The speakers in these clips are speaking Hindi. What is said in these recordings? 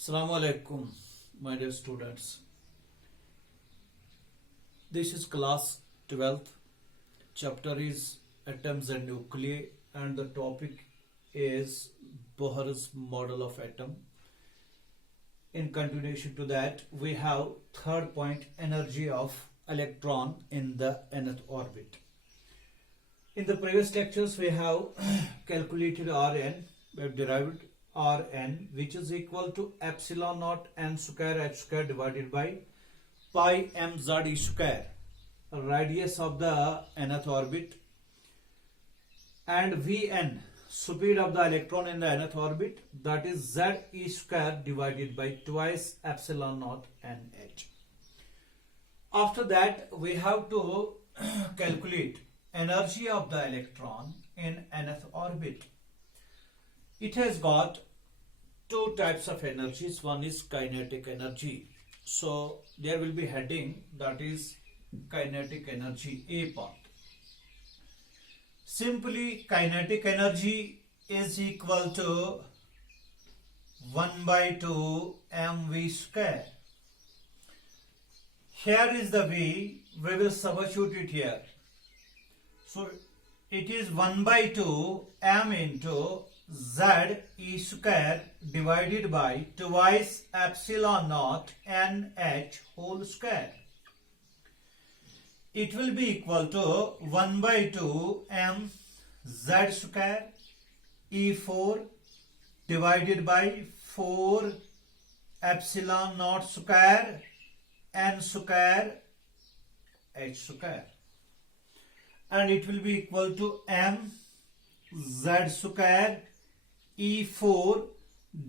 Assalamu alaikum, my dear students. This is class 12th. Chapter is atoms and nuclei, and the topic is Bohr's model of atom. In continuation to that, we have third point, energy of electron in the nth orbit. In the previous lectures, we have calculated Rn, we have derived Rn, which is equal to epsilon naught n square h square divided by pi mz e square, radius of the nth orbit, and Vn, speed of the electron in the nth orbit, that is z e square divided by twice epsilon naught n h. After that, we have to calculate energy of the electron in nth orbit. It has got two types of energies. One is kinetic energy. So there will be heading, that is kinetic energy, A part. Simply kinetic energy is equal to 1 by 2 mv square. Here is the V, we will substitute it here. So it is 1 by 2 m into z e square divided by twice epsilon naught n h whole square. It will be equal to 1 by 2 m z square e4 divided by 4 epsilon naught square n square h square, and it will be equal to m z square e4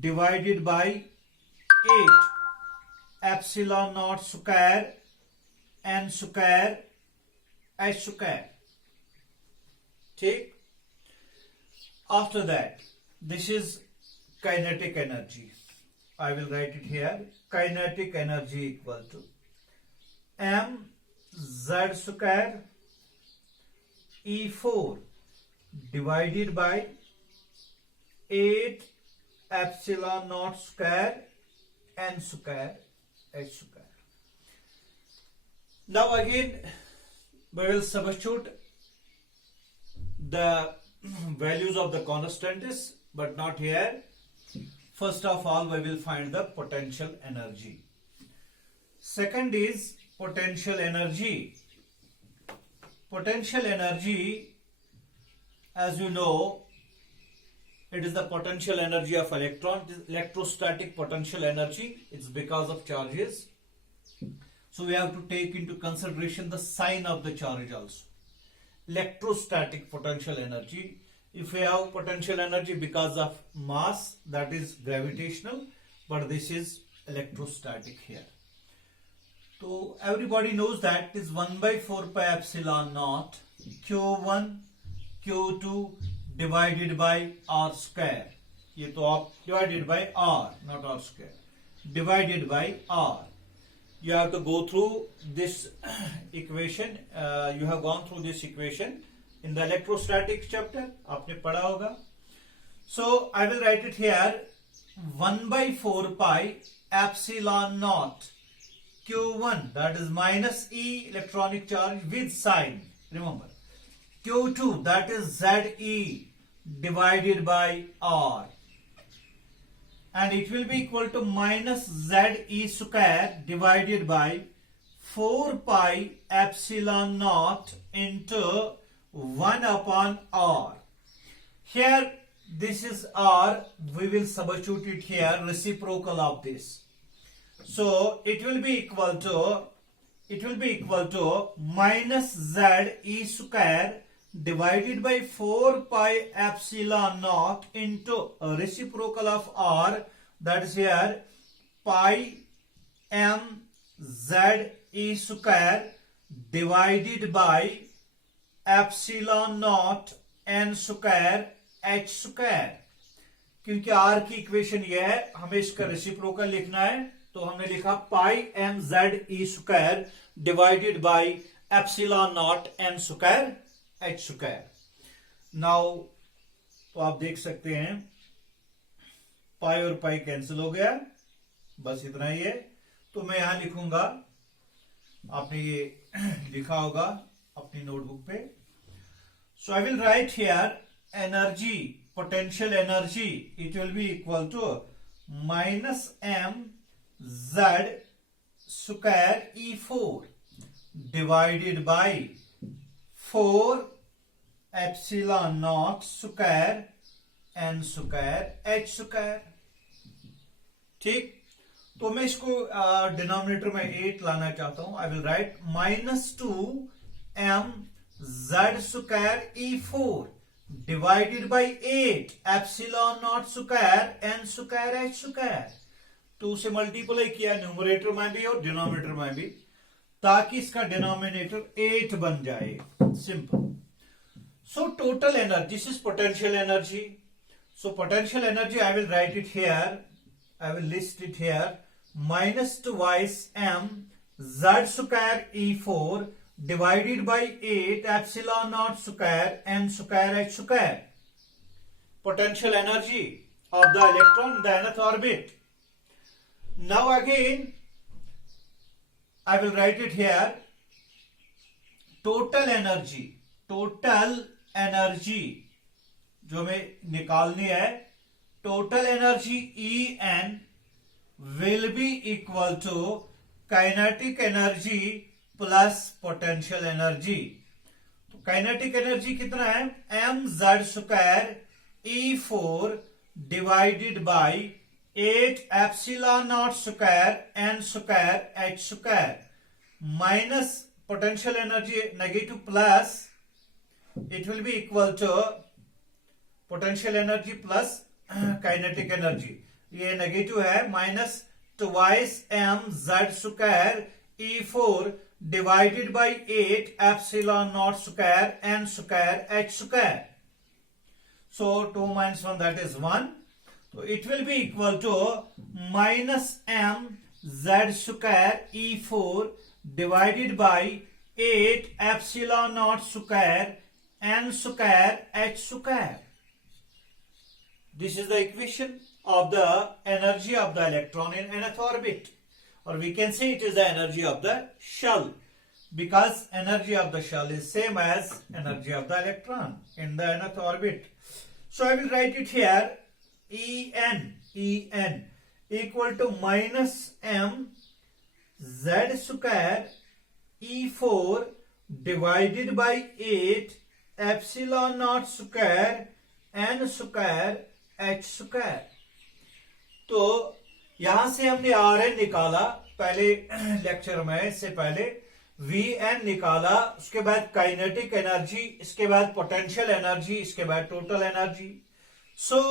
divided by 8 epsilon naught square n square h square. Take. After that, this is kinetic energy. I will write it here. Kinetic energy equal to m z square e4 divided by 8 epsilon naught square n square h square. Now again we will substitute the values of the constants, but not here. First of all, we will find the potential energy. Second is potential energy. Potential energy, as you know, it is the potential energy of electron. It is electrostatic potential energy. It's because of charges. So we have to take into consideration the sign of the charge also. Electrostatic potential energy. If we have potential energy because of mass, that is gravitational, but this is electrostatic here. So everybody knows that it is 1 by 4 pi epsilon naught q1 q2 divided by r square. ये तो आप divided by r, not r square. Divided by r. You have to go through this equation. You have gone through this equation in the electrostatics chapter. आपने पढ़ा होगा. So I will write it here. 1 by 4 pi epsilon naught q1, that is minus e electronic charge with sign. Remember. q2, that is ze divided by r, and it will be equal to minus ze square divided by 4 pi epsilon naught into 1 upon r. Here this is r, we will substitute it here, reciprocal of this. So it will be equal to minus ze square divided by 4 pi epsilon naught into a reciprocal of r, that is here pi m z square divided by epsilon naught n square h square. क्योंकि r की इक्वेशन ये है, हमें इसका रेसिप्रोकल लिखना है, तो हमने लिखा pi M Z E square divided by epsilon naught N square H square. Now तो आप देख सकते हैं पाई और पाई कैंसिल हो गया, बस इतना ही है। तो मैं यहां लिखूंगा, आपने ये लिखा होगा अपनी नोटबुक पे। So I will write here energy, potential energy, it will be equal to minus M Z square E4 divided by 4 epsilon not square N square H square. ठीक, तो मैं इसको डिनोमिनेटर में 8 लाना चाहता हूं। I will write -2m Z square E4 divided by 8 epsilon not square N square H square. तो उसे मल्टीप्लाई किया न्यूमरेटर में भी और डिनोमिनेटर में भी, ताकि इसका डिनोमिनेटर 8 बन जाए। Simple. So total energy, this is potential energy. So potential energy, I will write it here. I will list it here. Minus twice m z square E4 divided by 8 epsilon naught square n square h square. Potential energy of the electron in the nth orbit. Now again, I will write it here. Total energy. Total energy जो हमें निकालनी है, total energy E N will be equal to kinetic energy plus potential energy. तो काइनेटिक एनर्जी कितना है, M Z square E4 divided by 8 epsilon not square N square H square minus potential energy negative plus, it will be equal to potential energy plus kinetic energy। ये नेगेटिव है, minus twice M Z square E4 divided by 8 epsilon not square N square H square. So 2 minus 1 that is 1। तो it will be equal to minus m z square E4 divided by 8 epsilon naught square n square h square। This is the equation of the energy of the electron in nth orbit, or we can say it is the energy of the shell, because energy of the shell is same as energy of the electron in the nth orbit. So I will write it here, En equal to minus m z square E4 divided by 8 epsilon not square N square H square. तो यहां से हमने आर एन निकाला पहले लेक्चर में, इससे पहले वी एन निकाला, उसके बाद काइनेटिक एनर्जी, इसके बाद पोटेंशियल एनर्जी, इसके बाद total energy. So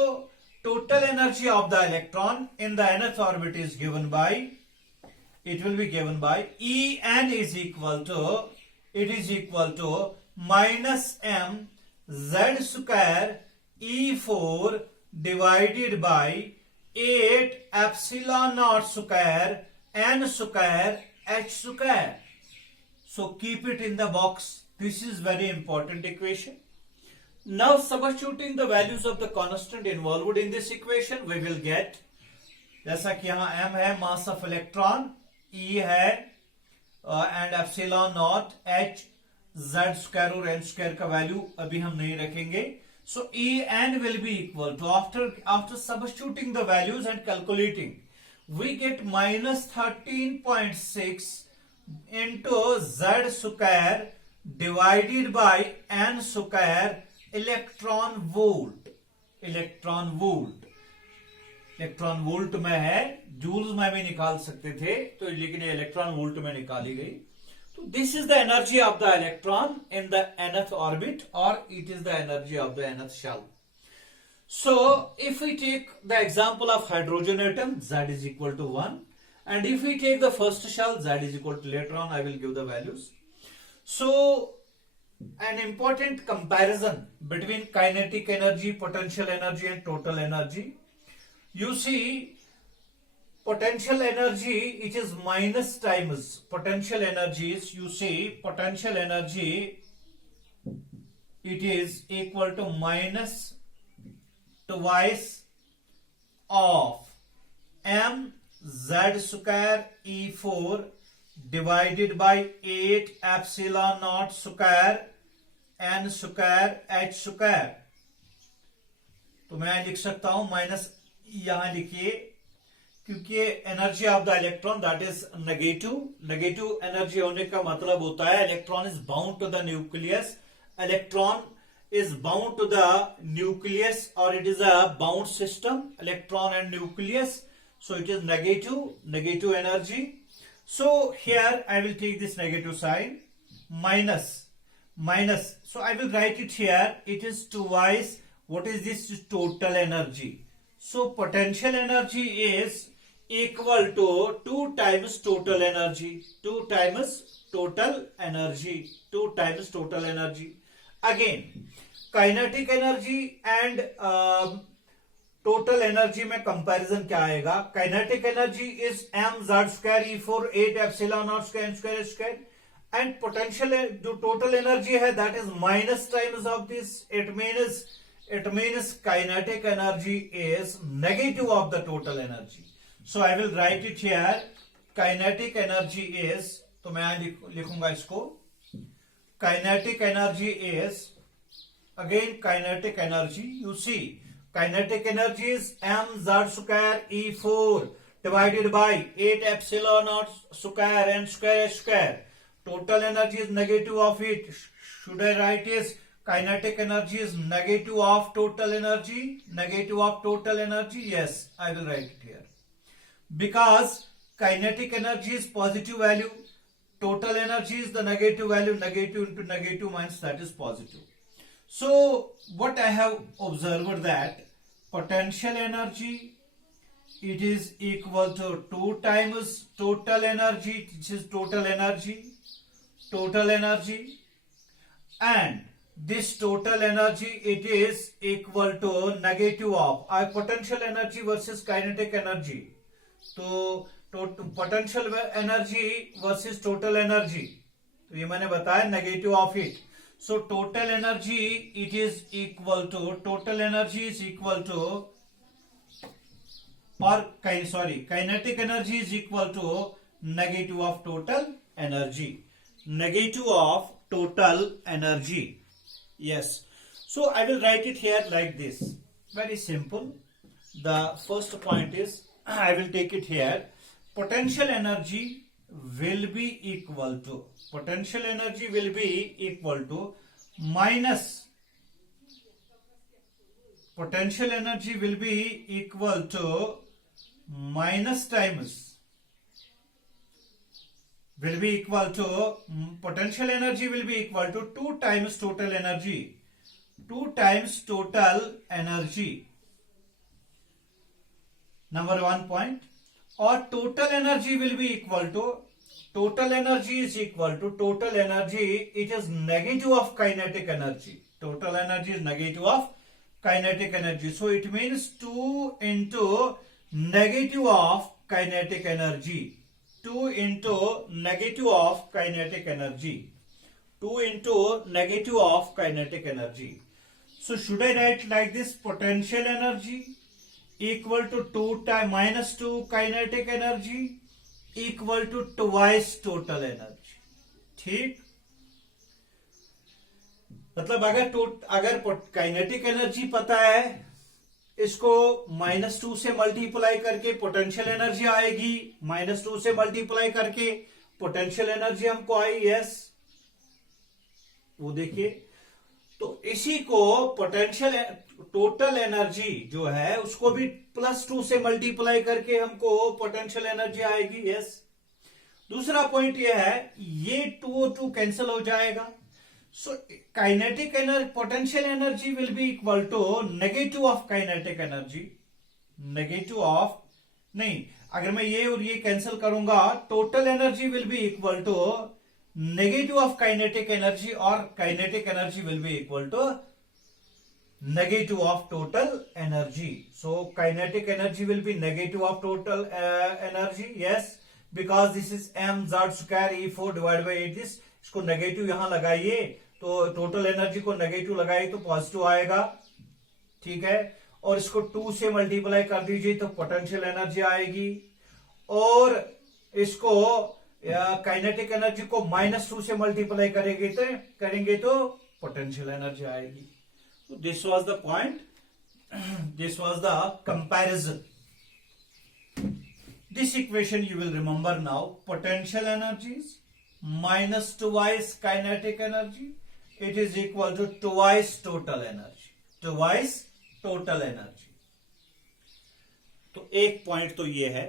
total energy of the electron in the nth orbit is given by, it will be given by En is equal to minus m z square E4 divided by 8 epsilon naught square n square h square. So keep it in the box. This is very important equation. Now substituting the values of the constant involved in this equation, we will get, जैसा कि यहां m है मास ऑफ इलेक्ट्रॉन, E है and epsilon not, h z square और n स्क्वायर का वैल्यू अभी हम नहीं रखेंगे। So E n will be equal to, after substituting the values and calculating, we get -13.6 into z square divided by n square electron volt. Electron volt में है, जूल्स में भी निकाल सकते थे, तो लेकिन ये इलेक्ट्रॉन वोल्ट में निकाली गई। तो this is the energy of the electron in the nth orbit, और it is the energy of the nth shell. So if we take the example of hydrogen atom, z is equal to 1, and if we take the first shell, z is equal to, later on I will give the values. So an important comparison between kinetic energy, potential energy and total energy. You see, potential energy, it is minus times potential energies. You see, potential energy, it is equal to minus twice of m Z square E4 divided by 8 epsilon naught square N square H square। तो मैं लिख सकता हूं माइनस, यहां लिखिए, क्योंकि energy of the electron that is negative. Negative energy होने का मतलब होता है electron is bound to the nucleus. Electron is bound to the nucleus, or it is a bound system, electron and nucleus, so it is negative energy. So here I will take this negative sign, minus, so I will write it here, it is twice, what is this? Total energy. So potential energy is equal to 2 times total energy, 2 times total energy. Again, kinetic energy and total energy में कंपैरिजन क्या आएगा? Kinetic energy is mZ²E4 8 epsilon not square and potential जो टोटल एनर्जी है that is minus times of this. It means kinetic energy is negative of the total energy. So I will right it here, kinetic energy is, तो मैं लिखूंगा इसको, kinetic energy is, again kinetic energy, you see kinetic energy is mZ²E4 divided by 8 epsilon naught square N square H square. Total energy is negative of it. Should I write is kinetic energy is negative of total energy? Yes, I will write it here, because kinetic energy is positive value, total energy is the negative value, negative into negative means that is positive. So what I have observed that potential energy, it is equal to 2 times total energy, this is total energy, and this total energy it is equal to negative of potential energy versus kinetic energy. तो potential energy versus total energy, तो ये मैंने बताया negative of it. So total energy it is equal to, kinetic energy is equal to negative of total energy. Yes. So I will write it here like this. Very simple. The first point is, I will take it here. Potential energy will be equal to minus, potential energy will be equal to minus times, potential energy will be equal to 2 times total energy, number 1 point. Or total energy will be equal to, total energy is equal to, total energy it is negative of kinetic energy, total energy is negative of kinetic energy. So it means 2 into negative of kinetic energy, 2 into negative of kinetic energy. So should I write like this, potential energy equal to 2 times minus 2 kinetic energy equal to twice total energy? ठीक, मतलब अगर काइनेटिक एनर्जी पता है, इसको -2 से मल्टीप्लाई करके पोटेंशियल एनर्जी आएगी, -2 से मल्टीप्लाई करके पोटेंशियल एनर्जी हमको आई, यस, वो देखिए। तो इसी को पोटेंशियल टोटल एनर्जी जो है उसको भी +2 से मल्टीप्लाई करके हमको पोटेंशियल एनर्जी आएगी, यस। दूसरा पॉइंट ये है, ये 2 कैंसिल हो जाएगा। So kinetic energy, potential energy will be equal to negative of kinetic energy, अगर मैं ये और ये कैंसिल करूंगा, total energy will be equal to negative of kinetic energy, और kinetic energy will be equal to negative of total energy. So kinetic energy will be negative of total energy, yes, because this is mZ²E4 divided by 8 this, इसको नेगेटिव यहां लगाइए तो टोटल एनर्जी को नेगेटिव लगाइए तो पॉजिटिव आएगा, ठीक है। और इसको 2 से मल्टीप्लाई कर दीजिए तो पोटेंशियल एनर्जी आएगी, और इसको काइनेटिक एनर्जी को -2 से मल्टीप्लाई करेंगे तो पोटेंशियल एनर्जी आएगी. So this was the point. This was the comparison. This equation you will remember now. Potential energies minus twice kinetic energy. It is equal to twice total energy. Twice total energy. तो एक पॉइंट तो ये है.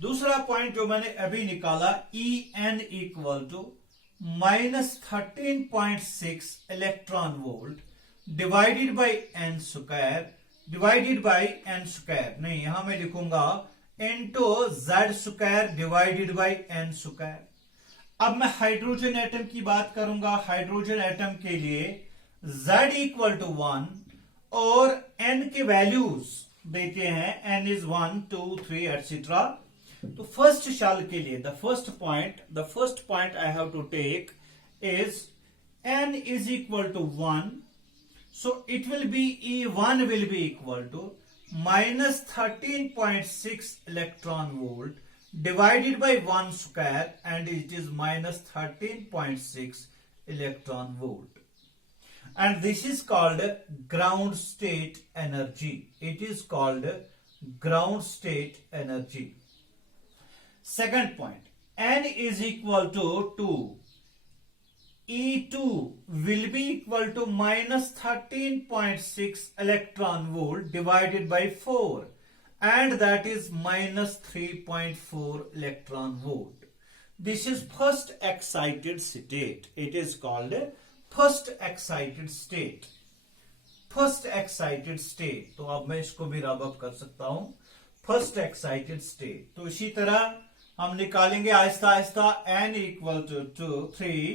दूसरा पॉइंट जो मैंने अभी निकाला, En equal to -13.6 electron volt divided by n square, divided by n square नहीं, यहां मैं लिखूंगा into z square divided by n square. अब मैं हाइड्रोजन एटम की बात करूंगा. हाइड्रोजन एटम के लिए z इक्वल टू 1 और n के वैल्यूज देते हैं. n is 1 2 3 etcetera. तो फर्स्ट शाल के लिए the first point I have to take is n is equal to 1. So it will be E1 will be equal to -13.6 electron volt divided by 1 square, and it is -13.6 electron volt. And this is called ground state energy. It is called ground state energy. Second point, N is equal to 2. E2 will be equal to -13.6 electron volt divided by 4, and that is -3.4 electron volt. This is first excited state. It is called first excited state. First excited state. तो अब मैं इसको भी रब अप कर सकता हूं. First excited state. तो इसी तरह हम निकालेंगे Aahista Aahista. N equal to 3.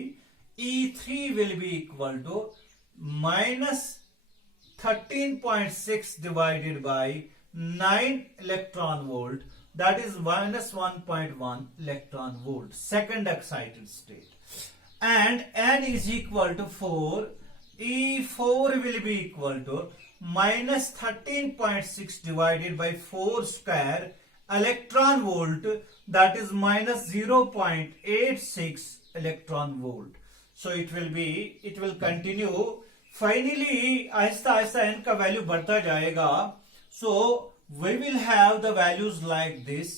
E3 will be equal to -13.6 divided by 9 electron volt, that is -1.1 electron volt. Second excited state. And N is equal to 4. E4 will be equal to -13.6 divided by 4 square electron volt, that is -0.86 electron volt. So it will continue. Finally Aahista Aahista n का वैल्यू बढ़ता जाएगा. So we will have the values like this.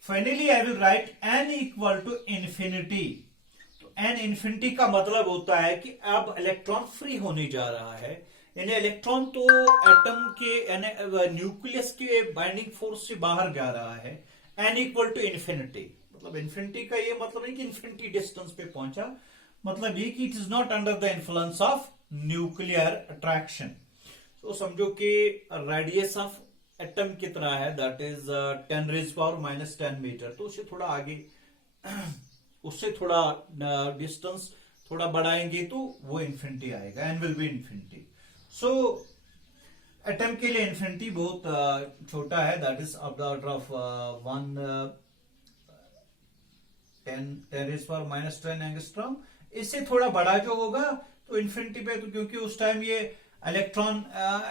Finally I will write n equal to infinity. तो n infinity का मतलब होता है कि अब इलेक्ट्रॉन फ्री होने जा रहा है. यानी इलेक्ट्रॉन तो एटम के न्यूक्लियस के बाइंडिंग फोर्स से बाहर जा रहा है. n equal to infinity. मतलब इन्फिनिटी का ये मतलब नहीं कि इन्फिनिटी डिस्टेंस पे पहुंचा. मतलब ये कि it is not under the influence of nuclear attraction. तो समझो कि रेडियस ऑफ एटम कितना है, दैट इज 10⁻⁻10 मीटर. तो उससे थोड़ा आगे, उससे थोड़ा डिस्टेंस थोड़ा बढ़ाएंगे तो वो इन्फिनिटी आएगा. N will be infinity. So atom के लिए इन्फिनिटी बहुत छोटा है, that is of the order of 10⁻⁻10 angstrom. इससे थोड़ा बड़ा जो होगा तो इन्फिनिटी पे, तो क्योंकि उस टाइम ये इलेक्ट्रॉन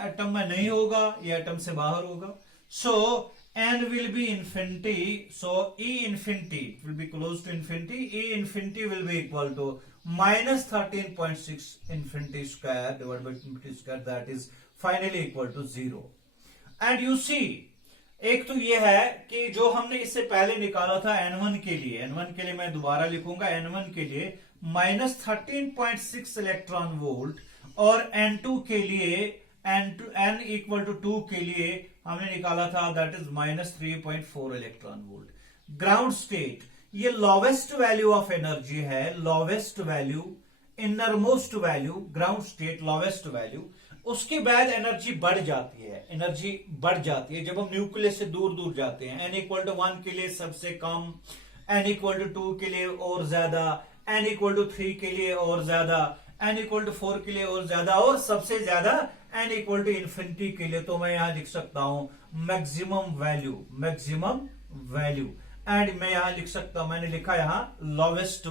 एटम में नहीं होगा, ये एटम से बाहर होगा. सो n will be infinity. So E infinity will be close to infinity. E infinity will be equal to -13.6 infinity square divided by infinity square, that is finally equal to 0. And you see, एक तो ये है कि जो हमने इससे पहले निकाला था N1 के लिए, मैं दोबारा लिखूंगा. N1 के लिए -13.6 इलेक्ट्रॉन वोल्ट, और N2 के लिए n इक्वल टू 2 के लिए हमने निकाला था, that is -3.4 electron volt. Ground state ये लोवेस्ट वैल्यू ऑफ एनर्जी है. Lowest value, innermost value, ground state lowest value. उसके बाद एनर्जी बढ़ जाती है. जब हम न्यूक्लियस से दूर दूर जाते हैं. n इक्वल टू 1 के लिए सबसे कम, n इक्वल टू 2 के लिए और ज्यादा, n इक्वल टू 3 के लिए और ज्यादा, n इक्वल टू 4 के लिए और ज्यादा, और सबसे ज्यादा n इक्वल टू इन्फिनिटी के लिए. तो मैं यहां लिख सकता हूं मैक्सिमम वैल्यू. एंड मैं यहां लिख सकता हूं, मैंने लिखा यहां लोवेस्ट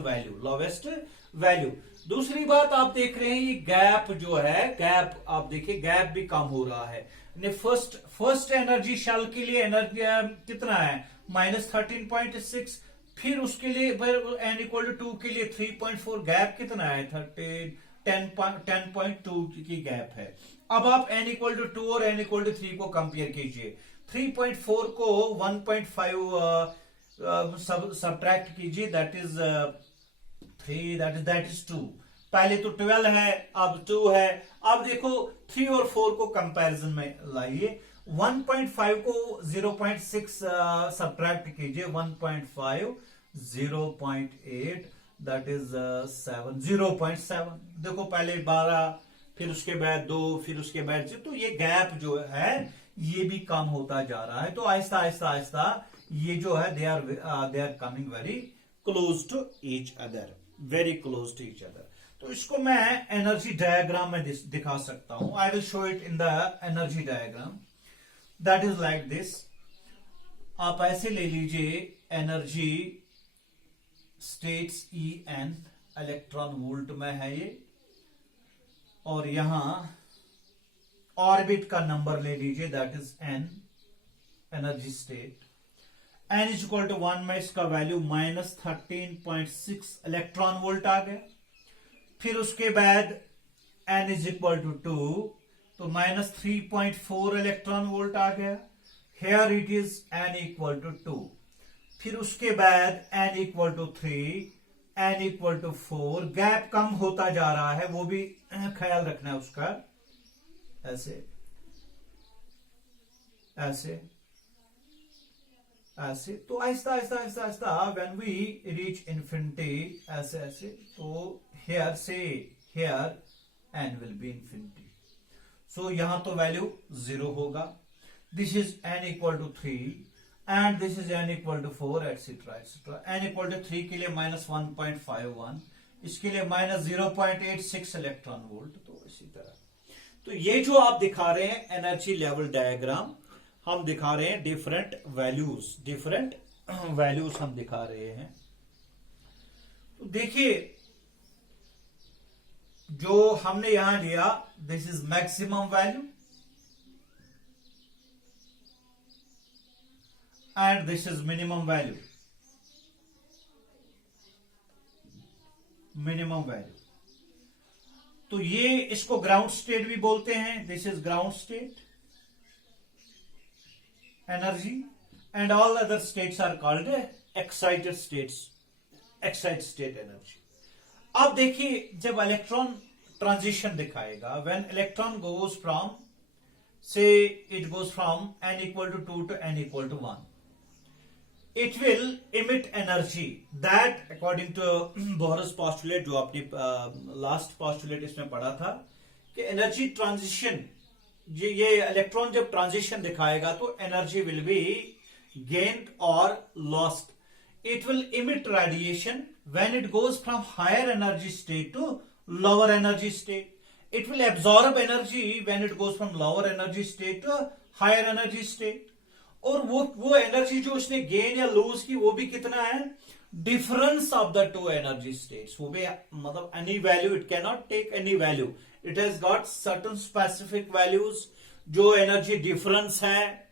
वैल्यू. दूसरी बात आप देख रहे हैं ये गैप जो है, गैप आप देखिए गैप भी कम हो रहा है। फर्स्ट एनर्जी शेल के लिए एनर्जी कितना है -13.6, फिर उसके लिए n इक्वल टू 2 के लिए 3.4, गैप कितना है 10.2 की गैप है। अब आप n इक्वल टू 2 और n इक्वल टू 3 को कंपेयर कीजिए। 3.4 को 1.5 सब्ट्रैक्ट कीजिए, दैट इज 3, दैट इज 2। पहले तो 12 है, अब 2 है। अब देखो 3 और 4 को कंपैरिजन में लाइए। 1.5 को 0.6 सब्ट्रैक्ट कीजिए, 1.5 0.8 दैट इज 7, 0.7। देखो पहले 12, फिर उसके बाद 2, फिर उसके बाद 6, तो ये गैप जो है ये भी कम होता जा रहा है। तो आहिस्ता आहिस्ता आहिस्ता ये जो है they are coming very close to each other, very close to each other. तो इसको मैं एनर्जी डायग्राम में दिखा सकता हूं। I will show it in the energy diagram, that is like this. आप ऐसे ले लीजिए energy states En, electron volt में है ये, और यहां ऑर्बिट का नंबर ले लीजिए, that is n, energy state. n is equal to 1 में इसका वैल्यू -13.6 इलेक्ट्रॉन वोल्ट आ गया। फिर उसके बाद n इज इक्वल टू 2, तो -3.4 इलेक्ट्रॉन वोल्ट आ गया। Here it is n equal to 2। फिर उसके बाद n equal to 3, n equal to 4, gap कम होता जा रहा है, वो भी ख्याल रखना है उसका। ऐसे ऐसे ऐसे, तो Aahista Aahista Aahista Aahista when we reach infinity, ऐसे ऐसे, तो हेयर से here n will be infinity. So यहां तो वैल्यू 0 होगा। This is n equal to 3 and this is n equal to 4 et cetera et cetera. n equal to 3 के लिए -1.51, इसके लिए -0.86 इलेक्ट्रॉन वोल्ट, तो इसी तरह। तो ये जो आप दिखा रहे हैं एनर्जी लेवल डायग्राम, हम दिखा रहे हैं डिफरेंट वैल्यूज हम दिखा रहे हैं। तो देखिए जो हमने यहां लिया, this is maximum value and this is minimum value, तो ये इसको ग्राउंड स्टेट भी बोलते हैं। This is ground state energy and all other states are called excited state energy. अब देखिए जब इलेक्ट्रॉन ट्रांजिशन दिखाएगा, व्हेन इलेक्ट्रॉन गोज फ्रॉम, से it goes from n equal to 2 to n equal to 1, it will emit energy that according to Bohr's postulate, जो आपने लास्ट postulate इसमें पढ़ा था कि एनर्जी ट्रांजिशन, ये इलेक्ट्रॉन जब ट्रांजिशन दिखाएगा तो एनर्जी विल बी गेन्ड और lost. It will emit radiation when it goes from higher energy state to lower energy state. It will absorb energy when it goes from lower energy state to higher energy state. और वो एनर्जी जो उसने गेन या लूज की, वो भी कितना है, difference of the two energy states. वो भी मतलब any value, it can not take any value, it has got certain specific values. जो एनर्जी डिफरेंस है,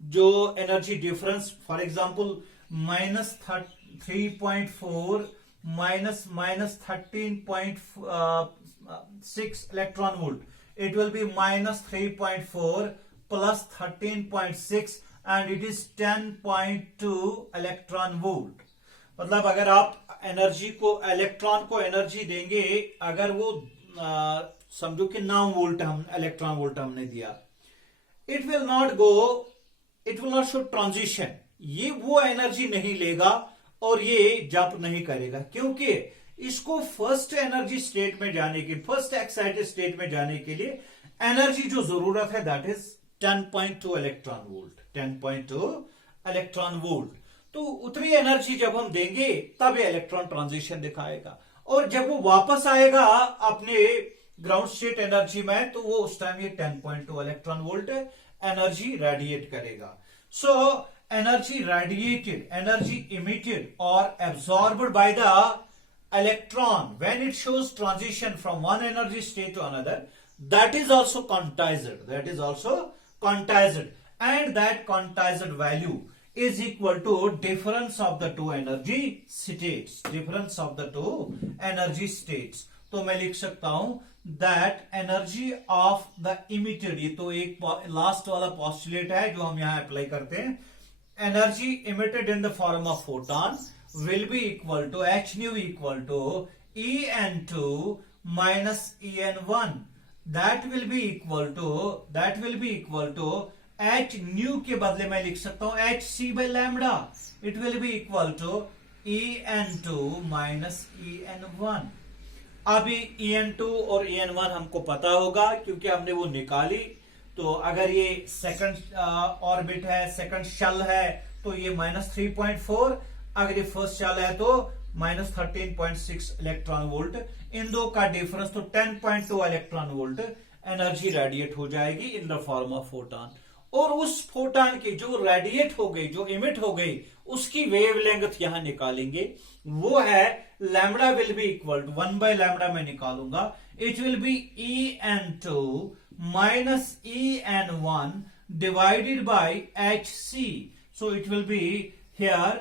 जो energy difference for example -3.4 -13.6 electron volt, it will be -3.4 plus 13.6 and it is 10.2 electron volt. मतलब अगर आप एनर्जी को, इलेक्ट्रॉन को एनर्जी देंगे, अगर वो समझो कि 9 वोल्ट हम इलेक्ट्रॉन वोल्ट हमने दिया, it will not show transition, ये वो एनर्जी नहीं लेगा और ये जंप नहीं करेगा, क्योंकि इसको फर्स्ट एनर्जी स्टेट में जाने के, फर्स्ट एक्साइटेड स्टेट में जाने के लिए एनर्जी जो जरूरत है that is 10.2 electron volt, 10.2 electron volt. तो उतनी एनर्जी जब हम देंगे तब ये इलेक्ट्रॉन ट्रांजिशन दिखाएगा, और जब वो वापस आएगा अपने ग्राउंड स्टेट एनर्जी में, तो वो उस टाइम ये 10.2 इलेक्ट्रॉन वोल्ट एनर्जी रेडिएट करेगा। So energy radiated, energy emitted और absorbed by the electron, when it shows transition from one energy state to another, that is also quantized. That is also quantized, and that quantized value is equal to difference of the two energy states. Difference of the two energy states. तो मैं लिख सकता हूं that energy of the emitted, ये तो एक लास्ट वाला postulate है जो हम यहां अप्लाई करते हैं. Energy emitted in the form of photon will be equal to h nu equal to En2 minus En1. That will be equal to h nu के बदले मैं लिख सकता हूं hc by lambda. It will be equal to En2 minus En1. अभी En2 और En1 हमको पता होगा क्योंकि हमने वो निकाली. तो अगर ये सेकंड ऑर्बिट है, सेकंड शेल है, तो ये -3.4. अगर ये फर्स्ट शेल है तो -13.6 इलेक्ट्रॉन वोल्ट. इन दो का डिफरेंस तो 10.2 इलेक्ट्रॉन वोल्ट एनर्जी रेडिएट हो जाएगी in the form of photon. और उस फोटॉन की जो रेडिएट हो गई, जो इमिट हो गई, उसकी वेवलेंथ यहां निकालेंगे. वो है lambda will be equal to 1 by lambda में निकालूंगा. It will be En2 minus En1 divided by hc. So it will be here.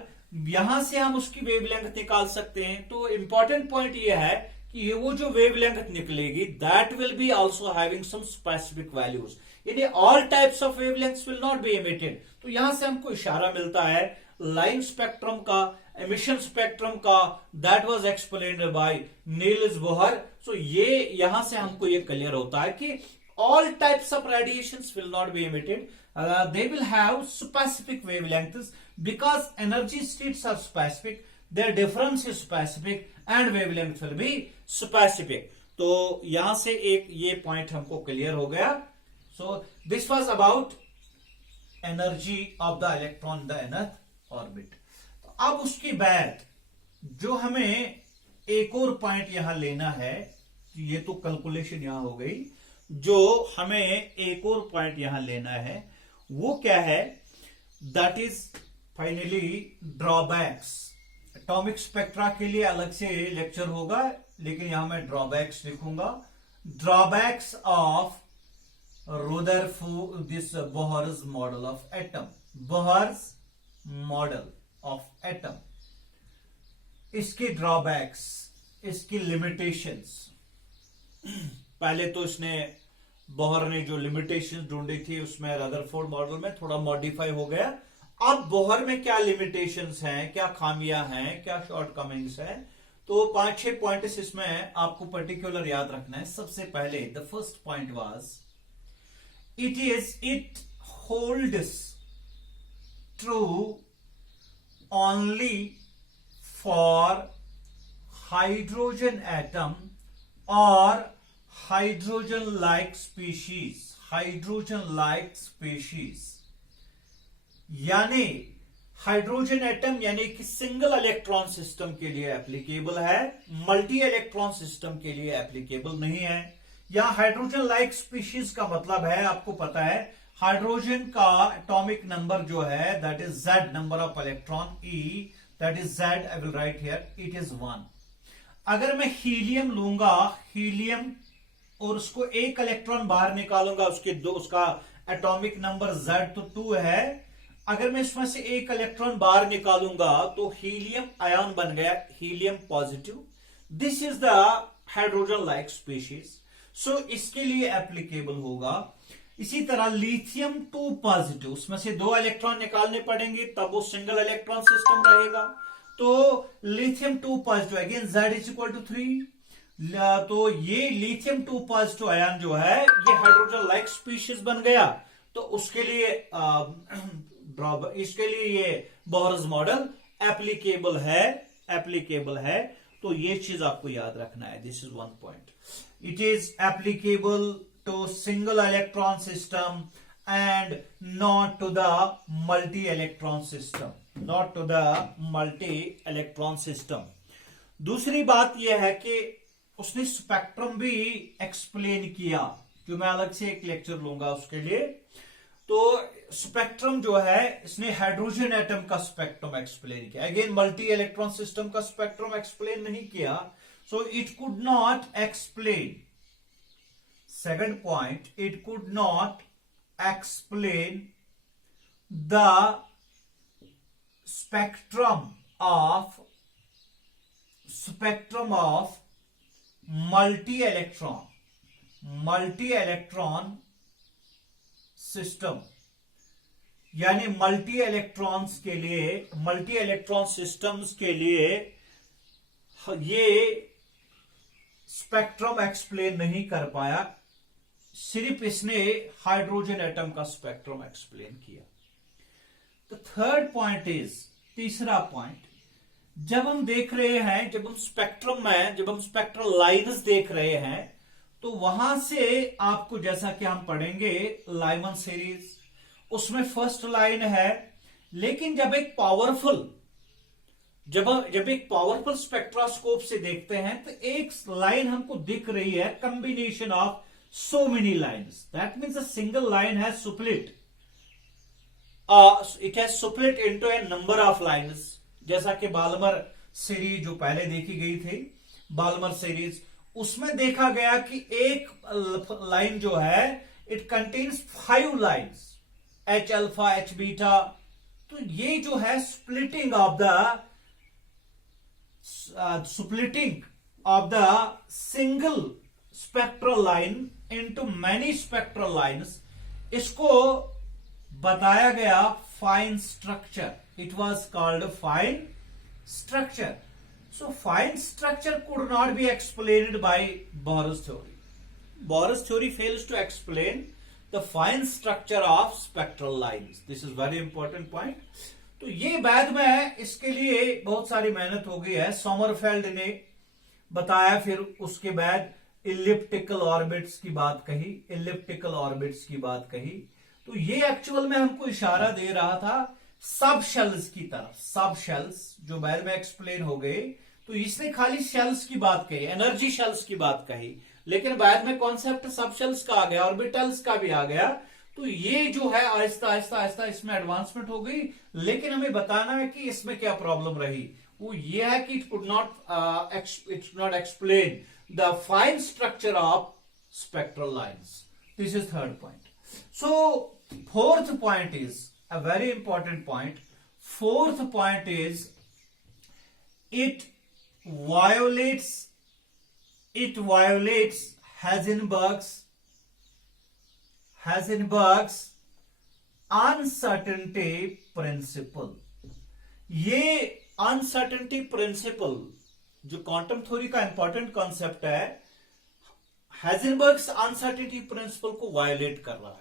यहां से हम उसकी वेवलेंथ निकाल सकते हैं. तो इंपॉर्टेंट पॉइंट ये है कि ये वो जो वेवलेंथ निकलेगी that will be also having some specific values. यानी all types of wavelengths will not be emitted. तो यहां से हमको इशारा मिलता है लाइन स्पेक्ट्रम का, एमिशन स्पेक्ट्रम का. That was explained by Niels Bohr. So ये यहां से हमको ये क्लियर होता है कि all types of radiations will not be emitted. They will have specific wavelengths because energy states are specific, their difference is specific and wavelength will be specific. तो यहां से एक ये पॉइंट हमको क्लियर हो गया. So this was about energy of the electron in the nth orbit. तो अब उसके बाद जो हमें एक और पॉइंट यहां लेना है, ये तो कैलकुलेशन यहां हो गई. जो हमें एक और पॉइंट यहां लेना है वो क्या है? That is finally drawbacks. Atomic spectra के लिए अलग से लेक्चर होगा, लेकिन यहां मैं ड्रॉबैक्स लिखूंगा. Drawbacks of Rutherford, this Bohr's model of atom. Bohr's model of atom, इसके ड्रॉबैक्स, इसकी लिमिटेशंस. पहले तो इसने बोहर ने जो लिमिटेशंस ढूंढी थी उसमें रदरफोर्ड मॉडल में थोड़ा मॉडिफाई हो गया. अब बोहर में क्या लिमिटेशंस हैं, क्या खामियां हैं, क्या शॉर्टकमिंग्स हैं, तो 5-6 पॉइंट्स इसमें आपको पर्टिकुलर याद रखना है. सबसे पहले the first point was it holds true only for hydrogen atom और hydrogen like species. Hydrogen like species यानी हाइड्रोजन एटम यानी कि सिंगल इलेक्ट्रॉन सिस्टम के लिए एप्लीकेबल है, मल्टी इलेक्ट्रॉन सिस्टम के लिए एप्लीकेबल नहीं है. यहां हाइड्रोजन लाइक स्पीशीज का मतलब है, आपको पता है हाइड्रोजन का एटॉमिक नंबर जो है that is Z number of electron E, that is Z. I will write here it is 1. अगर मैं हीलियम लूंगा, हीलियम, और उसको एक इलेक्ट्रॉन बाहर निकालूंगा, उसका एटॉमिक नंबर Z तो 2 है. अगर मैं इसमें से एक इलेक्ट्रॉन बाहर निकालूंगा तो हीलियम आयन बन गया, helium positive. This is the hydrogen like species. So इसके लिए एप्लीकेबल होगा. इसी तरह लिथियम 2 पॉजिटिव, उसमें से 2 इलेक्ट्रॉन निकालने पड़ेंगे तब वो सिंगल इलेक्ट्रॉन सिस्टम रहेगा. तो lithium 2 positive, again Z is equal to 3. तो ये लिथियम 2 पॉजिटिव आयन जो है ये हाइड्रोजन लाइक स्पीशीज बन गया. तो उसके लिए इसके लिए ये बोहर्स मॉडल एप्लीकेबल है. तो ये चीज आपको याद रखना है. This is 1 point. It is applicable to single electron system and not to the multi electron system. Not to the multi electron system. दूसरी बात यह है कि उसने स्पेक्ट्रम भी एक्सप्लेन किया, जो मैं अलग से एक लेक्चर लूंगा उसके लिए. तो स्पेक्ट्रम जो है इसने हाइड्रोजन एटम का स्पेक्ट्रम एक्सप्लेन किया। अगेन मल्टी इलेक्ट्रॉन सिस्टम का स्पेक्ट्रम एक्सप्लेन नहीं किया, so it could not explain. Second point, it could not explain the spectrum of multi electron system, यानी मल्टी इलेक्ट्रॉन्स के लिए, मल्टी इलेक्ट्रॉन सिस्टम्स के लिए ये स्पेक्ट्रम एक्सप्लेन नहीं कर पाया, सिर्फ इसने हाइड्रोजन एटम का स्पेक्ट्रम एक्सप्लेन किया। तो थर्ड पॉइंट इज, तीसरा पॉइंट, जब हम देख रहे हैं, जब हम स्पेक्ट्रम में, जब हम स्पेक्ट्रल लाइन्स देख रहे हैं, तो वहां से आपको, जैसा कि हम पढ़ेंगे लाइमन सीरीज, उसमें फर्स्ट लाइन है, लेकिन जब एक पावरफुल स्पेक्ट्रोस्कोप से देखते हैं तो एक लाइन हमको दिख रही है, combination of so many lines, that means a single line has split, it has split into A number of lines, जैसा कि बाल्मर सीरीज जो पहले देखी गई थी, बाल्मर सीरीज, उसमें देखा गया कि एक लाइन जो है it contains 5 lines, H alpha, H beta. तो ये जो है splitting of the single spectral line into many spectral lines, इसको बताया गया fine structure, it was called fine structure. So fine structure could not be explained by Bohr's theory. Bohr's theory fails to explain the fine structure of spectral lines. This is very important point. तो ये बाद में इसके लिए बहुत सारी मेहनत हो गई है, सोमरफेल्ड ने बताया, फिर उसके बाद इलिप्टिकल ऑर्बिट्स की बात कही, इलिप्टिकल ऑर्बिट्स की बात कही। तो ये एक्चुअल में हमको इशारा दे रहा था सब शेल्स की तरफ, सब शेल्स जो बाद में एक्सप्लेन हो गए। तो इसने खाली शेल्स की बात कही, एनर्जी शेल्स की बात कही, लेकिन बाद में कॉन्सेप्ट सब शेल्स का आ गया, ऑर्बिटल्स का भी आ गया। तो ये जो है आहिस्ता आहिस्ता आहिस्ता इसमें एडवांसमेंट हो गई, लेकिन हमें बताना है कि इसमें क्या प्रॉब्लम रही। वो ये है कि it could not explain the fine structure of spectral lines. This is third point. So fourth point is a very important point. Fourth point is it violates Heisenberg's uncertainty principle. ये uncertainty principle जो क्वांटम थ्योरी का इंपॉर्टेंट कॉन्सेप्ट है, हाइजेनबर्ग्स अनसर्टेनिटी प्रिंसिपल को वायोलेट कर रहा है।